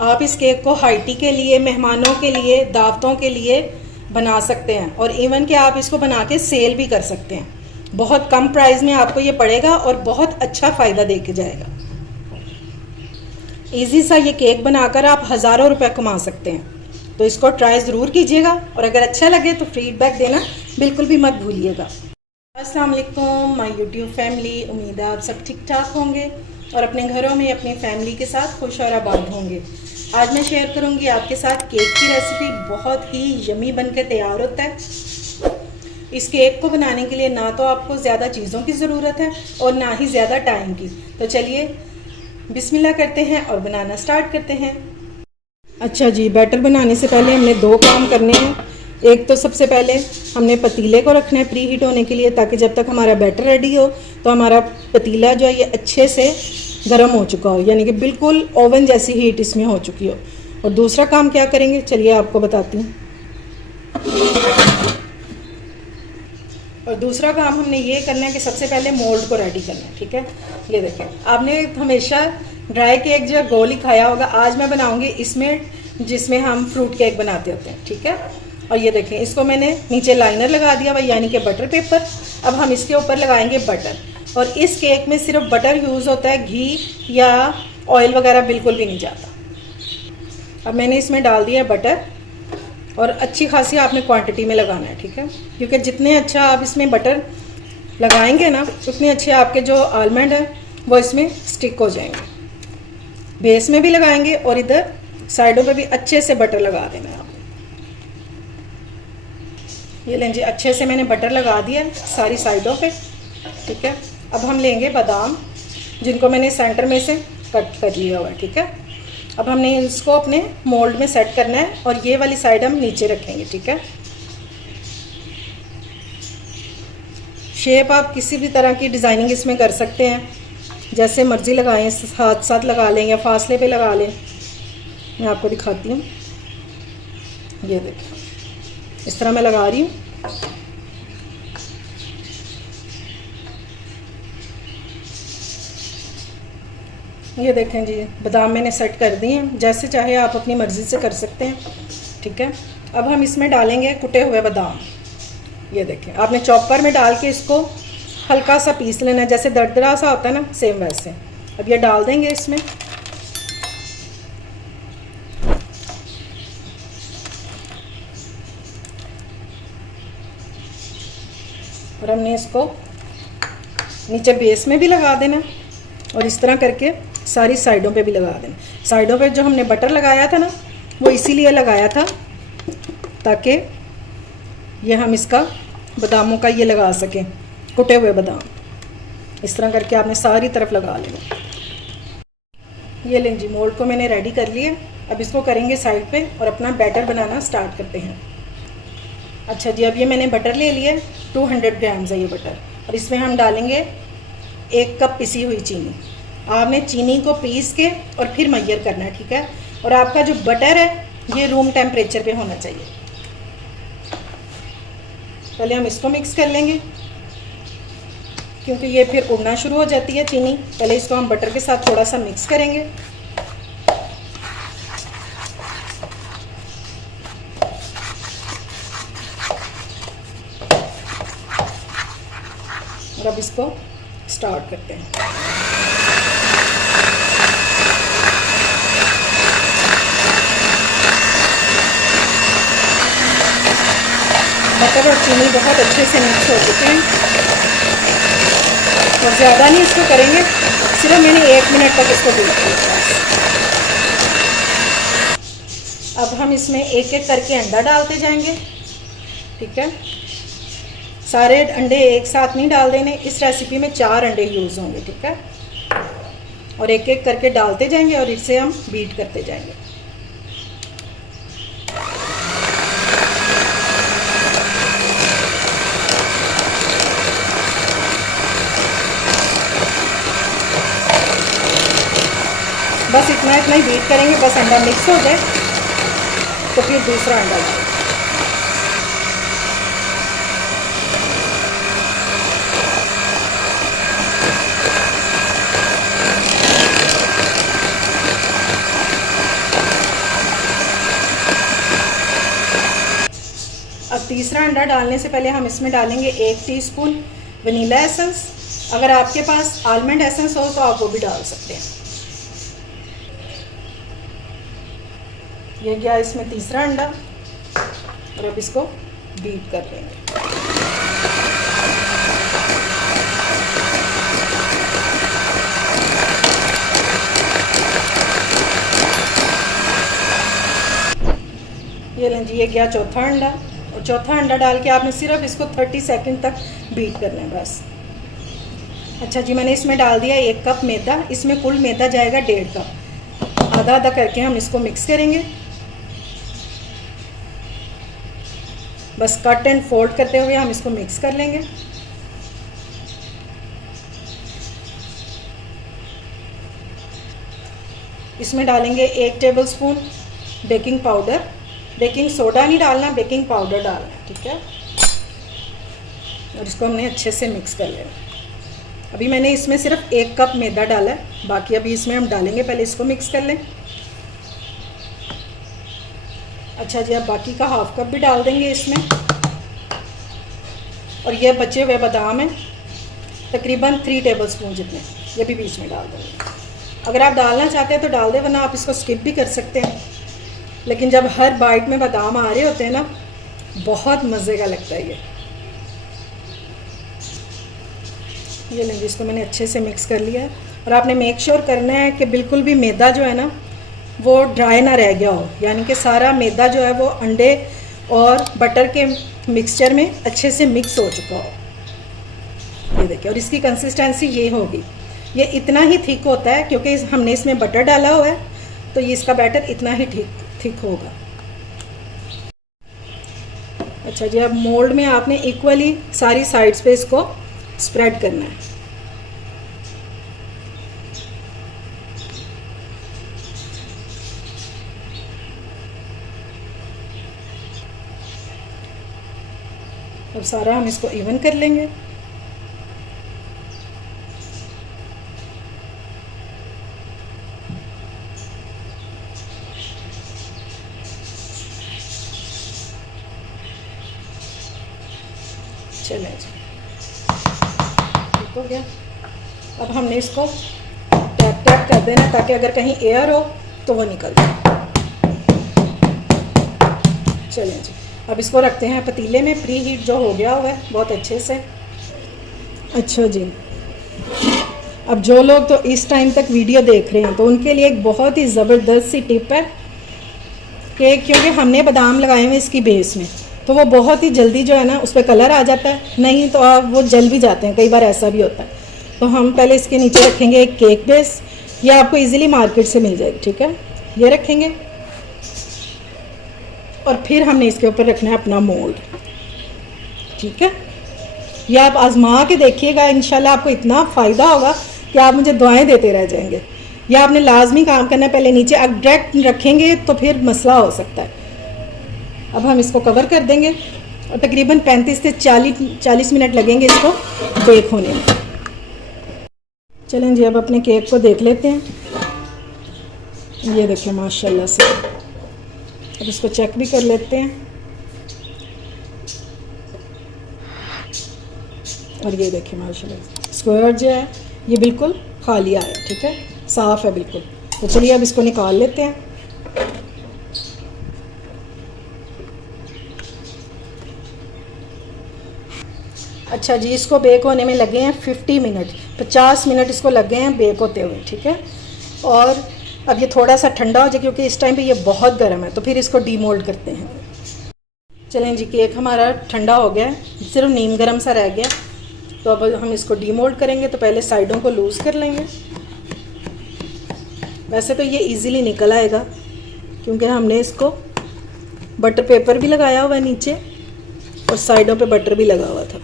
आप इस केक को हाइटी के लिए, मेहमानों के लिए, दावतों के लिए बना सकते हैं और इवन कि आप इसको बना के सेल भी कर सकते हैं। बहुत कम प्राइस में आपको ये पड़ेगा और बहुत अच्छा फ़ायदा दे के जाएगा। इजी सा ये केक बनाकर आप हज़ारों रुपए कमा सकते हैं। तो इसको ट्राई ज़रूर कीजिएगा और अगर अच्छा लगे तो फीडबैक देना बिल्कुल भी मत भूलिएगा। अस्सलाम वालेकुम माय यूट्यूब फैमिली, उम्मीद है आप सब ठीक ठाक होंगे और अपने घरों में अपनी फैमिली के साथ खुश और आबाद होंगे। आज मैं शेयर करूंगी आपके साथ केक की रेसिपी। बहुत ही यमी बनकर तैयार होता है। इस केक को बनाने के लिए ना तो आपको ज़्यादा चीज़ों की ज़रूरत है और ना ही ज़्यादा टाइम की। तो चलिए बिस्मिल्लाह करते हैं और बनाना स्टार्ट करते हैं। अच्छा जी, बैटर बनाने से पहले हमने दो काम करने हैं। एक तो सबसे पहले हमने पतीले को रखना है प्री हीट होने के लिए, ताकि जब तक हमारा बैटर रेडी हो तो हमारा पतीला जो है ये अच्छे से गर्म हो चुका हो, यानी कि बिल्कुल ओवन जैसी हीट इसमें हो चुकी हो। और दूसरा काम क्या करेंगे चलिए आपको बताती हूँ। और दूसरा काम हमने ये करना है कि सबसे पहले मोल्ड को रेडी करना है। ठीक है, ये देखें, आपने हमेशा ड्राई केक जो गोल ही खाया होगा। आज मैं बनाऊंगी इसमें जिसमें हम फ्रूट केक बनाते होते हैं। ठीक है, और ये देखें, इसको मैंने नीचे लाइनर लगा दिया हुआ, यानी कि बटर पेपर। अब हम इसके ऊपर लगाएंगे बटर। और इस केक में सिर्फ बटर यूज़ होता है, घी या ऑयल वगैरह बिल्कुल भी नहीं जाता। अब मैंने इसमें डाल दिया बटर और अच्छी खासी आपने क्वांटिटी में लगाना है। ठीक है, क्योंकि जितने अच्छा आप इसमें बटर लगाएंगे ना, उतने अच्छे आपके जो आलमंड है वो इसमें स्टिक हो जाएंगे। बेस में भी लगाएंगे और इधर साइडों पे भी अच्छे से बटर लगा देना है आपने। ये लें जी, अच्छे से मैंने बटर लगा दिया सारी साइडों पे। ठीक है, अब हम लेंगे बादाम, जिनको मैंने सेंटर में से कट कर लिया हुआ है। ठीक है, अब हमने इसको अपने मोल्ड में सेट करना है और ये वाली साइड हम नीचे रखेंगे। ठीक है, शेप आप किसी भी तरह की डिज़ाइनिंग इसमें कर सकते हैं, जैसे मर्ज़ी लगाएं, साथ साथ लगा लें या फासले पे लगा लें। मैं आपको दिखाती हूँ, ये देखिए इस तरह मैं लगा रही हूँ। ये देखें जी, बादाम मैंने सेट कर दिए हैं, जैसे चाहे आप अपनी मर्ज़ी से कर सकते हैं। ठीक है, अब हम इसमें डालेंगे कुटे हुए बादाम। ये देखें, आपने चॉपर में डाल के इसको हल्का सा पीस लेना है, जैसे दरदरा सा होता है ना, सेम वैसे। अब ये डाल देंगे इसमें। और हमने इसको नीचे बेस में भी लगा देना और इस तरह करके सारी साइडों पे भी लगा देना। साइडों पे जो हमने बटर लगाया था ना, वो इसीलिए लगाया था ताकि ये हम इसका बादामों का ये लगा सकें, कुटे हुए बादाम। इस तरह करके आपने सारी तरफ लगा लेना। ये लें जी, मोल्ड को मैंने रेडी कर लिया। अब इसको करेंगे साइड पे और अपना बैटर बनाना स्टार्ट करते हैं। अच्छा जी, अब ये मैंने बटर ले लिया, 200 ग्राम्स है ये बटर, और इसमें हम डालेंगे 1 कप पिसी हुई चीनी। आपने चीनी को पीस के और फिर मैयर करना है। ठीक है, और आपका जो बटर है ये रूम टेम्परेचर पे होना चाहिए। पहले हम इसको मिक्स कर लेंगे, क्योंकि ये फिर उड़ना शुरू हो जाती है चीनी। पहले इसको हम बटर के साथ थोड़ा सा मिक्स करेंगे। और अब इसको स्टार्ट करते हैं। बटर और चीनी बहुत अच्छे से मिक्स हो चुके हैं और ज़्यादा नहीं इसको करेंगे, सिर्फ मैंने 1 मिनट तक इसको भून किया। अब हम इसमें एक एक करके अंडा डालते जाएंगे। ठीक है, सारे अंडे एक साथ नहीं डाल देने, इस रेसिपी में 4 अंडे यूज़ होंगे। ठीक है, और एक एक करके डालते जाएंगे और इसे हम बीट करते जाएंगे। बस इतना इतना ही बीट करेंगे, बस अंडा मिक्स हो जाए तो फिर दूसरा अंडा डालेंगे। तीसरा अंडा डालने से पहले हम इसमें डालेंगे 1 टीस्पून वनीला एसेंस। अगर आपके पास आलमंड एसेंस हो तो आप वो भी डाल सकते हैं। ये गया इसमें तीसरा अंडा और अब इसको बीट कर लेंगे। ये लें जी, ये गया चौथा अंडा और चौथा अंडा डाल के आपने सिर्फ इसको 30 सेकंड तक बीट करना है बस। अच्छा जी, मैंने इसमें डाल दिया 1 कप मैदा। इसमें कुल मैदा जाएगा 1.5 कप। आधा आधा करके हम इसको मिक्स करेंगे। बस कट एंड फोल्ड करते हुए हम इसको मिक्स कर लेंगे। इसमें डालेंगे 1 tablespoon baking powder. Baking soda नहीं डालना, बेकिंग पाउडर डालना, ठीक है। और इसको हमने अच्छे से मिक्स कर लेना। अभी मैंने इसमें सिर्फ 1 कप मैदा डाला है, बाकी अभी इसमें हम डालेंगे। पहले इसको मिक्स कर लें। अच्छा जी, अब बाकी का हाफ कप भी डाल देंगे इसमें। और ये बचे हुए बादाम हैं तकरीबन 3 टेबलस्पून जितने, ये भी बीच में डाल देंगे। अगर आप डालना चाहते हैं तो डाल दें, वरना आप इसको स्किप भी कर सकते हैं। लेकिन जब हर बाइट में बादाम आ रहे होते हैं ना, बहुत मज़े का लगता है ये लेंगे। इसको मैंने अच्छे से मिक्स कर लिया है। और आपने मेक श्योर करना है कि बिल्कुल भी मैदा जो है ना वो ड्राई ना रह गया हो, यानी कि सारा मैदा जो है वो अंडे और बटर के मिक्सचर में अच्छे से मिक्स हो चुका हो। ये देखिए, और इसकी कंसिस्टेंसी ये होगी। ये इतना ही थिक होता है क्योंकि हमने इसमें बटर डाला हुआ है, तो ये इसका बैटर इतना ही थिक होगा। अच्छा जी, अब मोल्ड में आपने इक्वली सारी साइड्स पे इसको स्प्रेड करना है। अब सारा हम इसको इवन कर लेंगे। चले जी, ठीक हो गया। अब हमने इसको टैप टैप कर देना ताकि अगर कहीं एयर हो तो वो निकल जाए। चलें जी, अब इसको रखते हैं पतीले में। प्री हीट जो हो गया हुआ है बहुत अच्छे से। अच्छा जी, अब जो लोग तो इस टाइम तक वीडियो देख रहे हैं तो उनके लिए एक बहुत ही ज़बरदस्त सी टिप है कि क्योंकि हमने बादाम लगाए हुए इसकी बेस में, तो वो बहुत ही जल्दी जो है ना उस पर कलर आ जाता है, नहीं तो आप वो जल भी जाते हैं, कई बार ऐसा भी होता है। तो हम पहले इसके नीचे रखेंगे एक केक बेस। ये आपको इजीली मार्केट से मिल जाएगी, ठीक है। ये रखेंगे और फिर हमने इसके ऊपर रखना है अपना मोल्ड, ठीक है। ये आप आजमा के देखिएगा, इंशाल्लाह आपको इतना फ़ायदा होगा कि आप मुझे दुआएं देते रह जाएंगे। या आपने लाजमी काम करना है, पहले नीचे अब डायरेक्ट रखेंगे तो फिर मसला हो सकता है। अब हम इसको कवर कर देंगे और तकरीबन 35 से 40 मिनट लगेंगे इसको बेक होने में। चलें जी, अब अपने केक को देख लेते हैं। ये देखिए माशाल्लाह से। अब इसको चेक भी कर लेते हैं। और ये देखिए माशाल्लाह स्क्वायर जो है ये बिल्कुल खाली आया, ठीक है, साफ़ है बिल्कुल। तो चलिए अब इसको निकाल लेते हैं। अच्छा जी, इसको बेक होने में लगे हैं 50 मिनट, 50 मिनट इसको लगे हैं बेक होते हुए, ठीक है। और अब ये थोड़ा सा ठंडा हो जाए क्योंकि इस टाइम पे ये बहुत गर्म है, तो फिर इसको डीमोल्ड करते हैं। चलें जी, केक हमारा ठंडा हो गया है, सिर्फ नीम गर्म सा रह गया। तो अब हम इसको डीमोल्ड करेंगे। तो पहले साइडों को लूज़ कर लेंगे। वैसे तो ये इजीली निकल आएगा क्योंकि हमने इसको बटर पेपर भी लगाया हुआ है नीचे और साइडों पे बटर भी लगा हुआ था।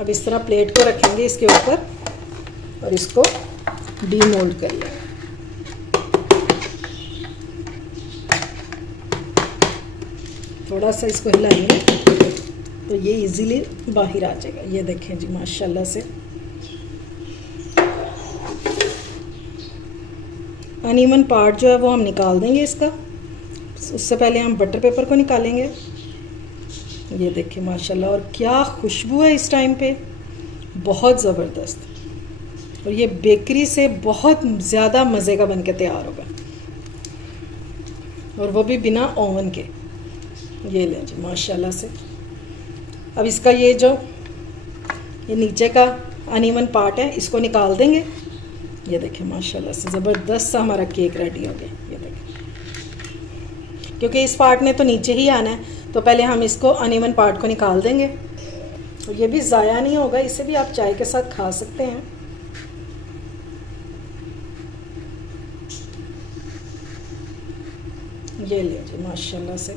अब इस तरह प्लेट को रखेंगे इसके ऊपर और इसको डीमोल्ड कर लेंगे। थोड़ा सा इसको हिलाएंगे तो ये इजीली बाहर आ जाएगा। ये देखें जी माशाल्लाह से। अनइवन पार्ट जो है वो हम निकाल देंगे इसका। उससे पहले हम बटर पेपर को निकालेंगे। ये देखिए माशाल्लाह, और क्या खुशबू है इस टाइम पे, बहुत ज़बरदस्त। और ये बेकरी से बहुत ज़्यादा मज़े का बनके तैयार होगा, और वो भी बिना ओवन के। ये लें जी माशाल्लाह से। अब इसका ये नीचे का अनइवन पार्ट है, इसको निकाल देंगे। ये देखिए माशाल्लाह से ज़बरदस्त सा हमारा केक रेडी हो गया। ये देखिए, क्योंकि इस पार्ट ने तो नीचे ही आना है, तो पहले हम इसको अनइवन पार्ट को निकाल देंगे। और ये भी ज़ाया नहीं होगा, इसे भी आप चाय के साथ खा सकते हैं। ये लीजिए माशाल्लाह से।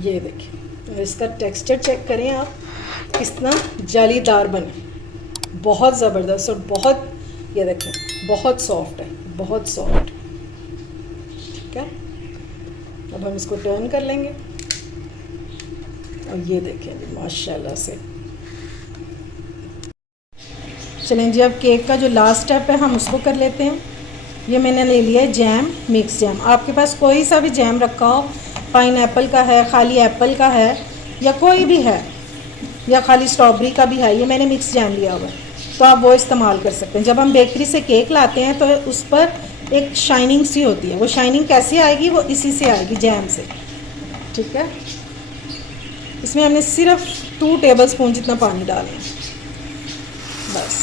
ये देखिए, इसका टेक्सचर चेक करें आप, कितना जालीदार बने, बहुत ज़बरदस्त। और बहुत, ये देखें, बहुत सॉफ्ट है, बहुत सॉफ्ट। ठीक है, अब हम इसको टर्न कर लेंगे। और ये देखें जी माशाल्लाह से। चलें जी, अब केक का जो लास्ट स्टेप है हम उसको कर लेते हैं। ये मैंने ले लिया है जैम, मिक्स जैम। आपके पास कोई सा भी जैम रखा हो, पाइनएप्पल का है, खाली एप्पल का है, या कोई भी है, या खाली स्ट्रॉबेरी का भी है। ये मैंने मिक्स जैम लिया हुआ है, तो आप वो इस्तेमाल कर सकते हैं। जब हम बेकरी से केक लाते हैं तो उस पर एक शाइनिंग सी होती है, वो शाइनिंग कैसे आएगी, वो इसी से आएगी, जैम से। ठीक है, इसमें हमने सिर्फ 2 टेबलस्पून जितना पानी डालें बस।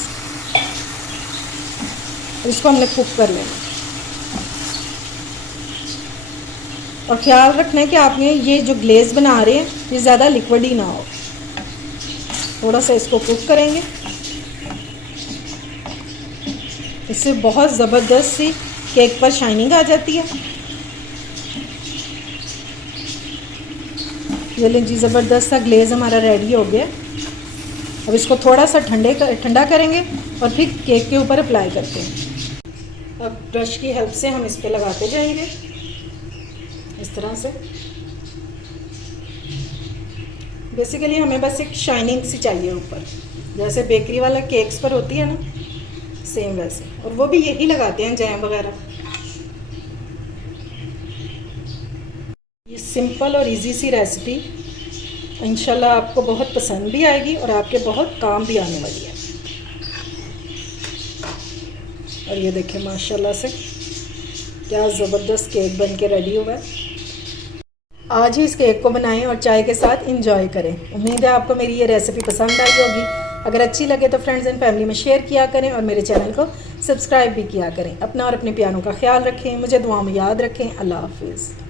इसको हमने कुक कर लेना, और ख़्याल रखना है कि आपने ये जो ग्लेज़ बना रहे हैं ये ज़्यादा लिक्विड ही ना हो। थोड़ा सा इसको कुक करेंगे, इससे बहुत ज़बरदस्त सी केक पर शाइनिंग आ जाती है। ये लीजिए ज़बरदस्त सा ग्लेज़ हमारा रेडी हो गया। अब इसको थोड़ा सा ठंडा करेंगे और फिर केक के ऊपर अप्लाई करते हैं। अब ब्रश की हेल्प से हम इस पर लगाते जाएंगे इस तरह से। बेसिकली हमें बस एक शाइनिंग सी चाहिए ऊपर, जैसे बेकरी वाला केक्स पर होती है ना, सेम वैसे। और वो भी यही लगाते हैं जैम वगैरह। ये सिंपल और इजी सी रेसिपी इंशाल्लाह आपको बहुत पसंद भी आएगी और आपके बहुत काम भी आने वाली है। और ये देखें माशाल्लाह से क्या ज़बरदस्त केक बन के रेडी हुआ है। आज ही इस केक को बनाएं और चाय के साथ इंजॉय करें। उम्मीद है आपको मेरी ये रेसिपी पसंद आई होगी। अगर अच्छी लगे तो फ्रेंड्स एंड फैमिली में शेयर किया करें और मेरे चैनल को सब्सक्राइब भी किया करें। अपना और अपने प्यारों का ख्याल रखें, मुझे दुआ में याद रखें। अल्लाह हाफिज़।